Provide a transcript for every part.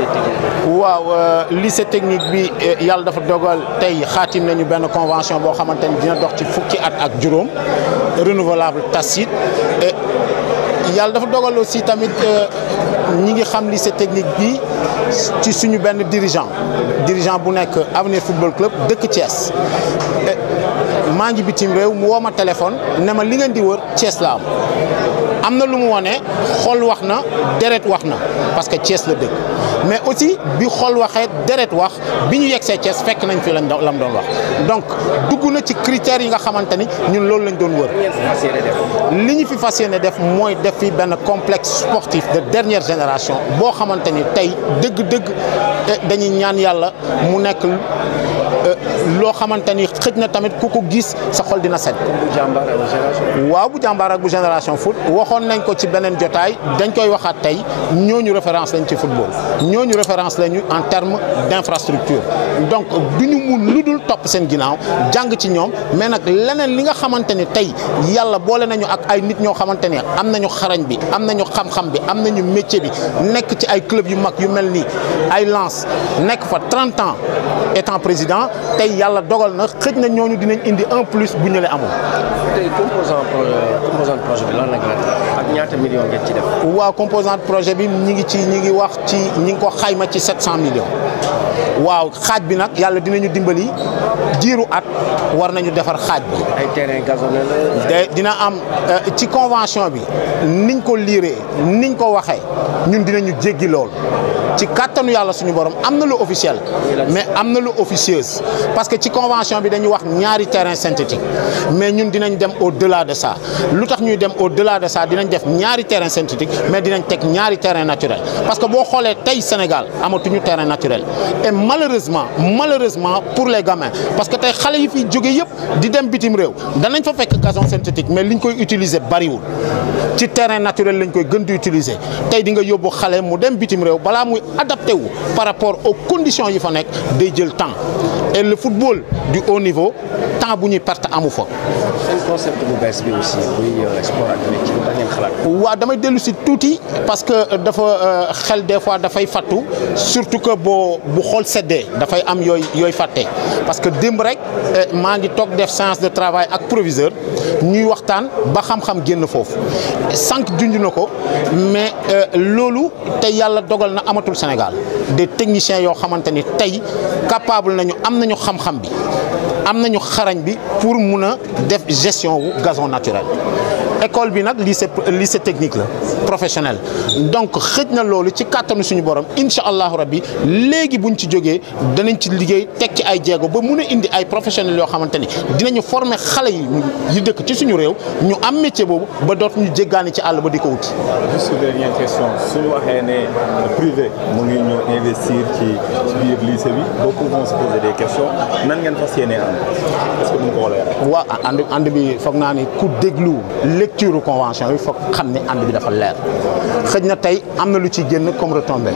lycée technique. waaw lycée technique bi yàlla dafa dogal tey xaatim nañu benn convention boo xamante ni dina dox ci fukki at ak juróom renouvelable tacite et yàlla dafa dogal aussi tamit ñi ngi xam lycée technique bi ci suñu benn dirigeant bu nekk Avenir Football Club dëkk Thiès maa ngi bitim réew mu woo ma téléphone ne ma li ngeen di wër Thiès la am na lu mu wane xol wax na deret wax na parce que Thiès la dëkk mais aussi bi xol waxee deret wax bi ñu yegsee Thiès fekk nañ fi lam doon wax donc dugg na ci critères yi nga xamante ni ñun loolu lañ doon wër. li ñu fi fas yéene def mooy def fi benn complexe sportif de dernière génération boo xamante ni tey dëgg-dëgg dañuy ñaan yàlla mu nekk loo xamante ni xëj na tamit ku ko gis sa xol dina set. waaw bu jàmbaar ak bu génération foot waxoon nañ ko ci beneen jotaay dañ koy waxaat tey ñooñu référence lañ ci football ñooñu référence lañu en terme d'infrastructure donc du ñu mun lu dul topp seen ginnaaw jàng ci ñoom mais nag leneen li nga xamante ni tey yàlla boole nañu ak ay nit ñoo xamante ni am nañu xarañ bi am nañu xam-xam bi am nañu métier bi nekk ci ay club yu mag yu mel ni ay Lens nekk fa 30 ans étant président tey yàlla dogal na xëj na ñooñu dinañ indi un plus bu ñu leen amul. tey composant projet bi lan la ak ñaata millions ngeen ci def. waaw composant projet bi ñi ngi ko xayma ci 700 millions. waaw xaaj bi nag yàlla dinañu dimbali jiiru at war nañu defar xaaj bi. ay terrain gazonné la. dina am ci convention bi niñ ko liiree niñ ko waxee ñun dinañu jéggi lool. ci kàttanu yàlla suñu borom am na lu officiel mais am na lu officieuse parce que ci convention bi dañu wax ñaari terrain synthétique mais ñun dinañ dem au-delà de ça lu tax ñuy dem au-delà de ça dinañ def ñaari terrain synthétique mais dinañ teg ñaari terrain naturel parce que boo xoolee tey Sénégal amatuñu terrain naturel et malheureusement pour les gamins parce que tey xale yi fi jóge yëpp di dem bitim réew danañ fa fekk gazon synthétique mais liñ koy utiliser bariwul ci terrain naturel lañ koy gën di utiliser tey di nga yóbbu xale mu dem bitim réew balaa muy adapté wu par rapport aux conditions yi fa nekk day jël temps et le football du haut niveau temps bu ñuy perte amu fa. seen concept bu bees bi aussi buy sport ak ci da ngeen xalaat. waaw damay dellu si tuuti parce que dafa xel des fois dafay fattu surtout que bu xool seddee dafay am yooyu fàtte parce que démb rek maa ngi toog def séance de travail ak proviseur ñuy waxtaan ba xam-xam génn foofu sànq junj na ko mais loolu tey yàlla dogal na amatul Sénégal des techniciens yoo xamante ni tey capable nañu am nañu xam-xam bi am nañu xarañ bi pour mun a def gestion wu gazon naturel. école bi nag lycée technique la professionnel donc xëj na loolu ci kàttanu suñu borom incha allahu rabbi léegi buñ ci jógee danañ ci liggéey teg ci ay jéego ba mun a indi ay professionnels yoo xamante ni dinañu former xale yi dëkk ci suñu réew ñu am métier boobu ba dootuñu jéggaani ci àll ba di ko wuti. juste dernière question suñu waxee ne privé mu ngi ñu investir ci biir lycée bi beaucoup vont se poser des questions nan ngeen fas yéenee ànd est-ce que duñ ko wala. waaw ànd bi foog naa ni ku déglu lecture convention bi foog xam ne ànd bi dafa leer xëj na tey am na lu ci génn comme retombée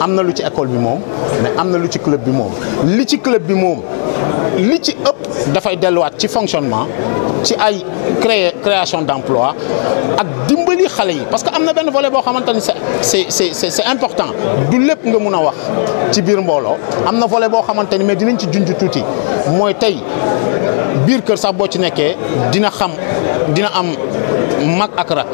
am na lu ci école bi moom mais am na lu ci club bi moom li ci club bi moom li ci ëpp dafay delluwaat ci fonctionnement ci ay création d'emploi ak dimbali xale yi parce que am na benn volet boo xamante ni c'est important du lépp nga mun a wax ci biir mbooloo am na volet boo xamante ni mais dinañ ci junj tuuti mooy tey biir kër sax boo ci nekkee dina am mag ak rak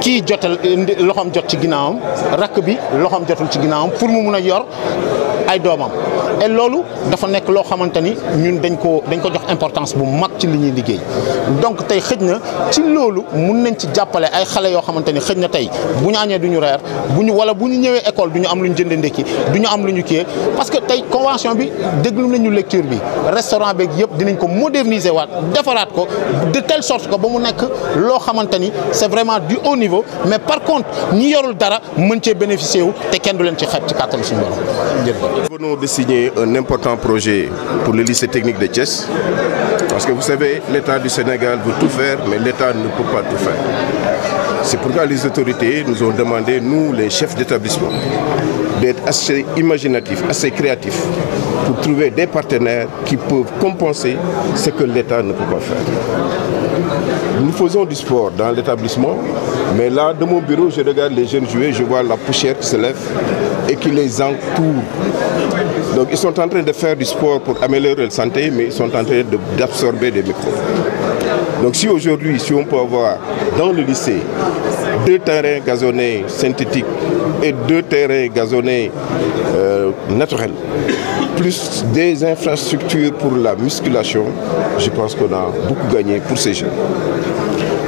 kii jotal loxoom jot ci ginnaawam rakk bi loxoom jotul ci ginnaawam pour mu mun a yor ay doomam et loolu dafa nekk loo xamante ni ñun dañ ko jox importance bu mag ci li ñuy liggéey donc tey xëj na ci loolu mun nañ ci jàppale ay xale yoo xamante ni xëj na tey bu ñu añee du ñu reer bu ñu ñëwee école du ñu am lu ñu jëndee ndekki du ñu am lu ñu kiyee parce que tey convention bi déglu nañu lecture bi restaurant beeg yëpp dinañ ko moderniser waat defaraat ko de telle sorte que ba mu nekk loo xamante ni c'est vraiment du haut niveau mais par contre ñi yorul dara mën cee bénéficier wu te kenn du leen ci xeeb ci kàttan suñu borom jërëjëf. Nous venons de signer un important projet pour le lycée technique de Thiès parce que vous savez l'État du Sénégal veut tout faire mais l'État ne peut pas tout faire. C'est pourquoi les autorités nous ont demandé, nous les chefs d'établissement, d'être assez imaginatifs, assez créatifs pour trouver des partenaires qui peuvent compenser ce que l'État ne peut pas faire. Nous faisons du sport dans l'établissement, mais là, de mon bureau, je regarde les jeunes jouer, je vois la poussière qui se lève. et qui les entourent. Donc ils sont en train de faire du sport pour améliorer leur santé, mais ils sont en train d'absorber des microbes. Donc si aujourd'hui, si on peut avoir dans le lycée 2 terrains gazonnés synthétiques et 2 terrains gazonnés naturels, plus des infrastructures pour la musculation, je pense qu'on a beaucoup gagné pour ces jeunes.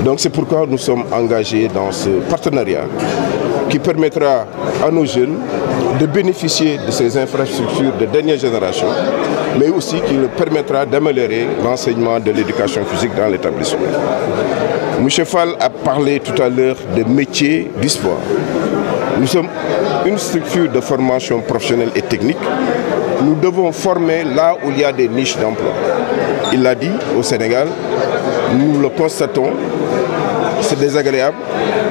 Donc c'est pourquoi nous sommes engagés dans ce partenariat qui permettra à nos jeunes de bénéficier de ces infrastructures de dernière génération, mais aussi qui leur permettra d'améliorer l'enseignement de l'éducation physique dans l'établissement. M. Fall a parlé tout à l'heure des métiers du sport. Nous sommes une structure de formation professionnelle et technique. Nous devons former là où il y a des niches d'emploi. Il l'a dit, au Sénégal, nous le constatons, c'est désagréable.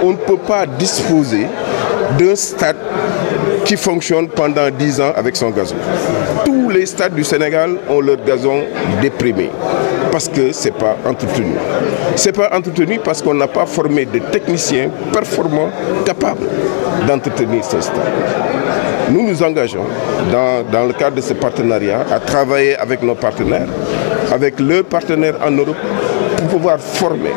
On ne peut pas disposer d'un stade qui fonctionne pendant 10 ans avec son gazon. Tous les stades du Sénégal ont leur gazon déprimé parce que ce n'est pas entretenu. Ce n'est pas entretenu parce qu'on n'a pas formé de techniciens performants capables d'entretenir ce stade. Nous nous engageons dans le cadre de ce partenariat à travailler avec nos partenaires, avec leurs partenaires en Europe, pour pouvoir former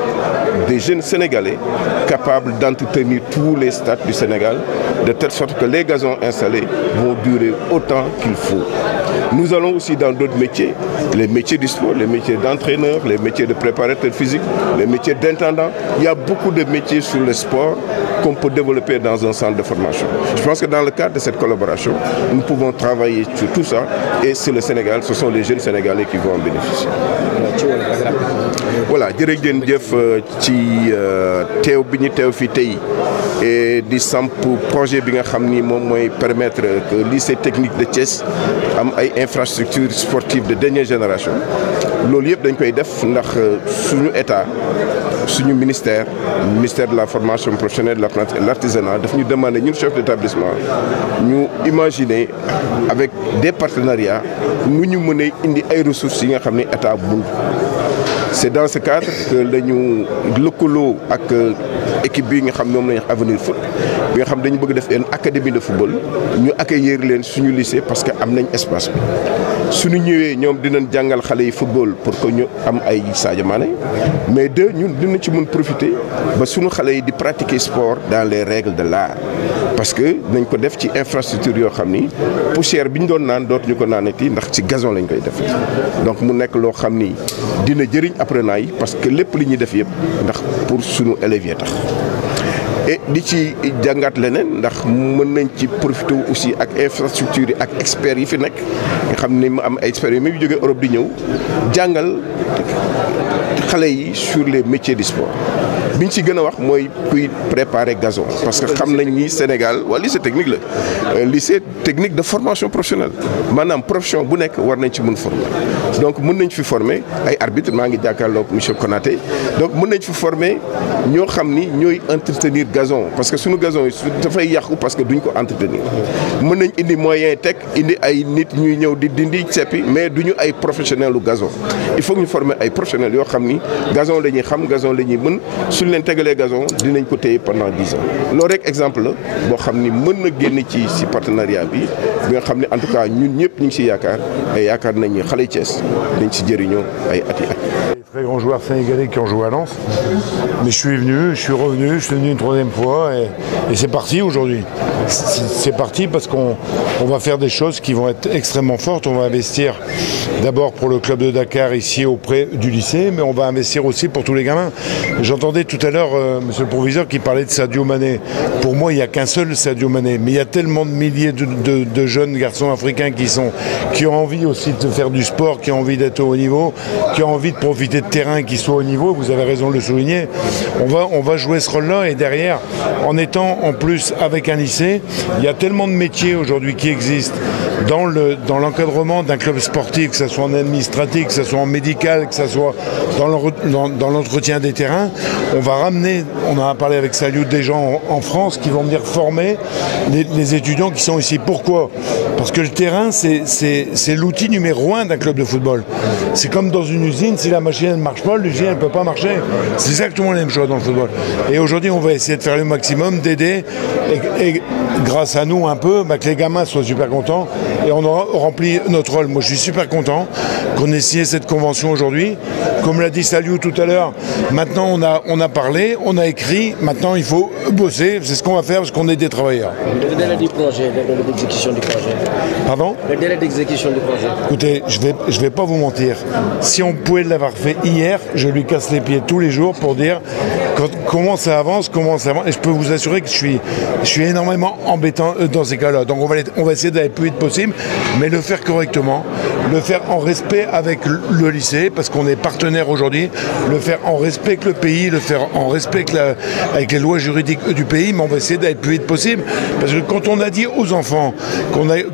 des jeunes Sénégalais capables d'entretenir tous les stades du Sénégal, de telle sorte que les gazons installés vont durer autant qu'il faut. Nous allons aussi dans d'autres métiers, les métiers du sport, les métiers d'entraîneur, les métiers de préparateur physique, les métiers d'intendant. Il y a beaucoup de métiers sur le sport qu'on peut développer dans un centre de formation. Je pense que dans le cadre de cette collaboration, nous pouvons travailler sur tout ça et sur le Sénégal, ce sont les jeunes Sénégalais qui vont en bénéficier. Voilà, jërëjëf ci teew bi ñu teew fii tey et di samp projet bi nga xam ni moom mooy permettre que lycée technique de Thiès am ay infrastructures sportives de dernière génération. Loolu yëpp dañ koy def ndax suñu état suñu ministère de la formation professionnelle de l'artisanat daf ñu demander ñun chef d'établissement ñu imaginer avec des partenariats nu ñu mën a indi ay ressources yi nga xam ne état mun. C'est dans ce cadre que lañu lëkkaloo ak équipe bi nga xam ñoom lañu Avenir Foot bi nga xam dañu bëgg def une académie de football ñu accueillir leen suñu lycée parce que am nañ espace bi. suñu ñëwee ñoom dinañ jàngal xale yi football pour que ñu am ay Sadio Mané mais ñun dinañ ci mën profiter ba suñu xale yi di pratiquer sport dans les règles de l'art parce que nañ ko def ci infrastructure yoo xam ni poussière bi ñu doon naan dootuñu ko naanati ndax ci gazon lañ koy def donc mu nekk loo xam ni dina jëriñ apprenants yi parce que lépp li ñuy def yëpp ndax pour suñu élèves yi tax. Et di ci jàngat leneen ndax mën nañ ci profiter aussi ak infrastructure yi ak experts yi fi nekk nga xam ne mu am ay experts yi même jógee Europe di ñëw jàngal xale yi sur les métiers du sport. biñ ci gën a wax mooy kuy préparer gazon parce que xam nañ ni Sénégal waa lycée technique la lycée technique de formation professionnelle maanaam profession bu nekk war nañ ci mën former donc mën nañ fi former ay arbitres maa ngi jàkkaarloog monsieur Konaté donc mën nañ fi former ñoo xam ni ñooy entretenir gazon parce que suñu gazon yi dafay yàqu parce que duñ ko entretenir mën nañ indi moyen teg indi ay nit ñuy ñëw di dindi seppi mais duñu ay professionnels u gazon il faut ñu former ay professionnels yoo xam ni gazon la ñuy xam gazon la ñuy mën suñ leen tegalee gazon dinañ ko téye pendant 10 ans loolu rek exemple la boo xam ni mën na génn ci partenariat bi nga xam ne en tout cas ñun ñëpp ñu ngi si yaakaar ay yaakaar nañ ni xale Thiès dañ si jëriñoo ay at yi at. Très grands joueurs sénégalais qui ont joué à Lens. Mais je suis venu, je suis revenu, je suis venu une troisième fois et c'est parti aujourd'hui. C'est parti parce qu'on va faire des choses qui vont être extrêmement fortes. On va investir d'abord pour le club de Dakar ici auprès du lycée, mais on va investir aussi pour tous les gamins. J'entendais tout à l'heure monsieur le proviseur qui parlait de Sadio Mané. Pour moi, il n'y a qu'un seul Sadio Mané, mais il y a tellement de milliers de jeunes garçons africains qui ont envie aussi de faire du sport, qui ont envie d'être au haut niveau, qui ont envie de profiter de terrain qui soit au niveau, vous avez raison de le souligner. On va jouer ce rôle-là et derrière, en étant en plus avec un lycée, il y a tellement de métiers aujourd'hui qui existent dans l'encadrement d'un club sportif, que ce soit en administratif, que ce soit en médical, que ce soit dans l'entretien des terrains. On va ramener, on en a parlé avec Saliou, des gens en France qui vont venir former les étudiants qui sont ici. Pourquoi ? Parce que le terrain, c'est l'outil numéro 1 d'un club de football. C'est comme dans une usine, si la machine ne marche pas, l'usine ne peut pas marcher. C'est exactement la même chose dans le football. Et aujourd'hui, on va essayer de faire le maximum, d'aider et grâce à nous un peu, que les gamins soient super contents et on aura rempli notre rôle. Moi je suis super content qu'on ait signé cette convention aujourd'hui. Comme l'a dit Saliou tout à l'heure, maintenant on a parlé, on a écrit, maintenant il faut bosser, c'est ce qu'on va faire parce qu'on est des travailleurs. Le délai du projet, le délai d'exécution du projet. Pardon? Le délai d'exécution du projet. Écoutez, je vais pas vous mentir. Si on pouvait l'avoir fait hier, je lui casse les pieds tous les jours pour dire comment ça avance, et je peux vous assurer que je suis énormément embêtant dans ces cas-là. Donc on va essayer d'aller le plus vite possible, mais le faire correctement, le faire en respect avec le lycée, parce qu'on est partenaire aujourd'hui, le faire en respect avec le pays, le faire en respect avec les lois juridiques du pays, mais on va essayer d'aller le plus vite possible, parce que quand on a dit aux enfants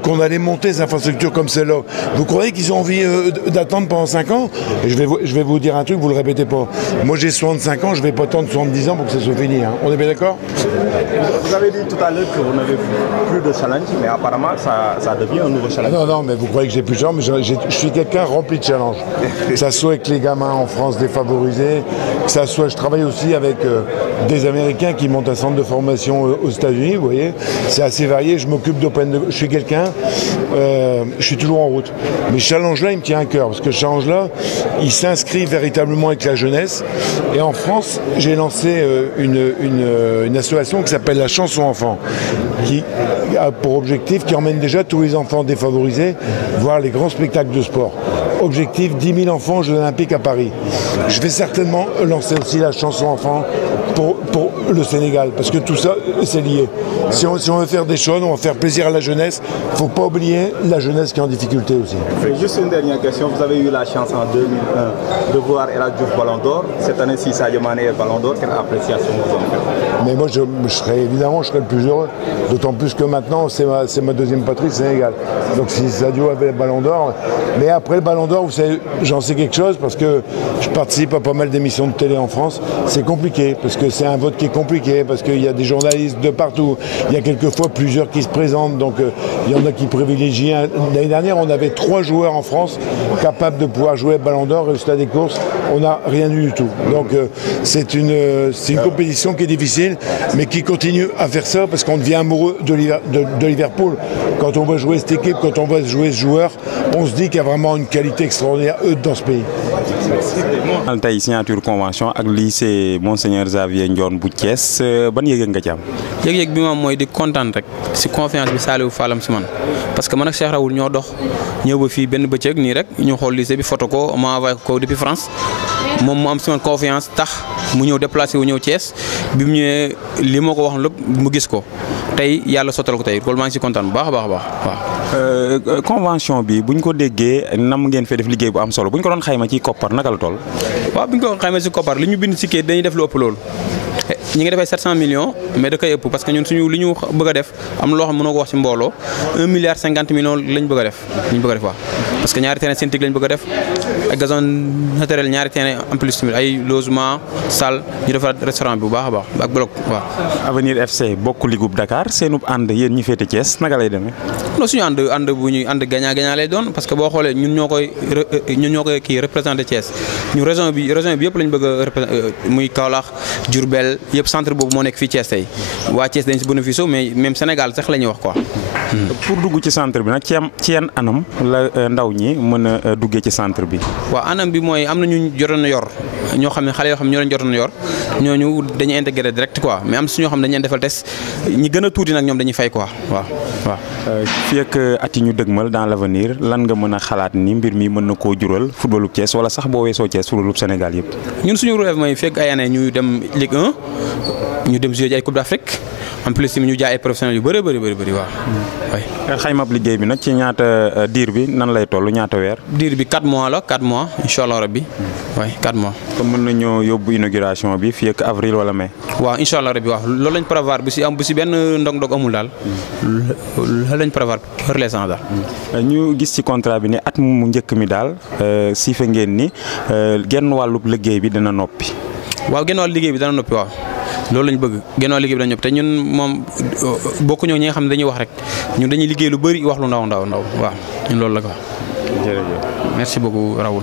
qu'on allait monter des infrastructures comme celle-là, vous croyez qu'ils ont envie d'attendre pendant 5 ans? Et je vais vous dire un truc, vous le répétez pas. Moi j'ai 65 ans, je vais pas attendre 70 ans pour que ça soit fini. Hein. On est bien d'accord? Vous avez dit tout à l'heure que vous n'avez plus de challenge, mais apparemment ça devient un nouveau challenge. Non, mais vous croyez que j'ai plus de challenge, mais je suis quelqu'un rempli de challenge. Que ça soit avec les gamins en France défavorisés, que ça soit, je travaille aussi avec des Américains qui montent un centre de formation aux États-Unis, vous voyez. C'est assez varié, je m'occupe je suis quelqu'un, je suis toujours en route. Mais ce challenge-là, il me tient à cœur, parce que ce challenge-là, il s'inscrit véritablement avec la jeunesse. Et en France, j'ai lancé une association qui s'appelle la Chanson Enfant, qui a pour objectif, qui emmène déjà tous les enfants défavorisés voir les grands spectacles de sport. Objectif, 10 000 enfants aux Jeux Olympiques à Paris. Je vais certainement lancer aussi la Chanson Enfant pour le Sénégal, parce que tout ça, c'est lié. Si on veut faire des choses, on va faire plaisir à la jeunesse. Il ne faut pas oublier la jeunesse qui est en difficulté aussi. Juste une dernière question. Vous avez eu la chance en 2001 de voir El Hadji Diouf Ballon d'Or. Cette année, si Sadio Mané est Ballon d'Or, quelle appréciation vous en faites? Mais moi, je serais le plus heureux. D'autant plus que maintenant, c'est ma deuxième patrie, Sénégal. Donc si Sadio avait le Ballon d'Or. Mais après le Ballon d'Or, vous savez, j'en sais quelque chose parce que je participe à pas mal d'émissions de télé en France. C'est compliqué parce que c'est un vote qui est compliqué, parce qu'il y a des journalistes de partout. Il y a quelquefois plusieurs qui se présentent. Donc il y en a qui privilégient. L'année dernière, on avait 3 joueurs en France capables de pouvoir jouer le Ballon d'Or. Résultat des courses, on n'a rien eu du tout. Donc c'est une compétition qui est difficile, mais qui continue à faire ça parce qu'on devient amoureux de Liverpool. Quand on va jouer cette équipe, quand on va jouer ce joueur, on se dit qu'il y a vraiment une qualité extraordinaire dans ce pays. tey signature convention ak lycée Monseigneur Xavier Ndione bu Thiès ban yëg-yëg nga ci am. yëg-yëg bi moom mooy di kontaan rek si confiance bi Saliou Fallam si man parce que man ak Cheikh Raoul ñoo dox ñëw ba fii benn bëccëg nii rek ñu xool lycée bi photo ko ma envoyé ko depuis France moom mu am si man confiance tax mu ñëw déplacé wu ñëw Thiès bi mu ñëwee li ma ko wax lépp mu gis ko tey yàlla sottal ko tey loolu maa ngi si kontaan bu baax a baax a baax waaw. convention bi buñ ko déggee nam ngeen fee def liggéey bu am solo buñ ko doon xayma ci koppar naka la toll. waaw buñ ko xayma ci koppar li ñu bind ci kayit dañuy def lu ëpp loolu ñi ngi defee 700 millions mais da koy ëpp parce que ñun suñu li ñu bëgg a def am na loo xam ne mënoo ko wax ci mbooloo 1 milliard 50 millions lañ bëgg a def waaw parce que ñaari terrain synthétique lañ bëgg a def ay gazon naturel ñaari terrain en plus tamit ay logement salle ñu defar restaurant bi bu baax a baax ak bloc waaw. Avenir FC bokk ligub Dakar seenub ànd yéen ñi féete Thiès naka lay demee. non suñu ànd bu ñuy ànd gagnant lay doon parce que boo xoolee ñun ñoo koy kii représenté Thiès ñu région bi yëpp lañ bëgg a représenté muy Kaolack Diourbel yëpp centre boobu moo nekk fii Thiès tey waa Thiès dañ si bénéfice mais même Sénégal sax la ñuy wax quoi. pour dugg ci centre bi nag ci yan anam la ndaw ñi mën a duggee ci centre bi. waaw anam bi mooy am na ñu jotoon a yor ñoo xam ne xale yoo xam ne ñoo leen jotoon a yor ñooñu dañuy intégré direct quoi mais am na si ñoo xam ne dañu leen defal test ñi gën a tuuti nag ñoom dañuy fay quoi waaw. fii ak at yi ñu dëgmal dans l'avenir lan nga mën a xalaat ni mbir mi mën na koo jural footballu Thiès wala sax boo weesoo Thiès footballu Sénégal yëpp. ñun suñu rêve mooy fekk ay année ñu dem Ligue 1 ñu dem jouer ay Coupe d'Afrique en plus ñu jaay ay professionnels yu bëri waaw. xaymab liggéey bi nag ci ñaata diir bi nan lay toll ñaata weer. diir bi 4 mois la 4 mois incha allah rabbi waaw 4 mois. kon mën nañoo yóbbu inauguration bi fii ak avril wala mai. waaw incha allah rabbi waaw loolu lañ prévoir bu si benn ndog-ndog amul daal loolu lañ prévoir pour l'instant daal. ñu gis ci contrat bi ne at mu njëkk mi daal siife ngeen ni genn wàllub liggéey bi dina noppi. waaw genn wàllu liggéey bi dana noppi waaw. loolu lañ bëgg gennoo liggéey bi dañ ñëpp te ñun moom bokkuñoo ñi nga xam ne dañuy wax rek ñun dañuy liggéey lu bëri wax lu ndaw waaw ñun loolu la ko. jërëjëf merci beaucoup Raoul.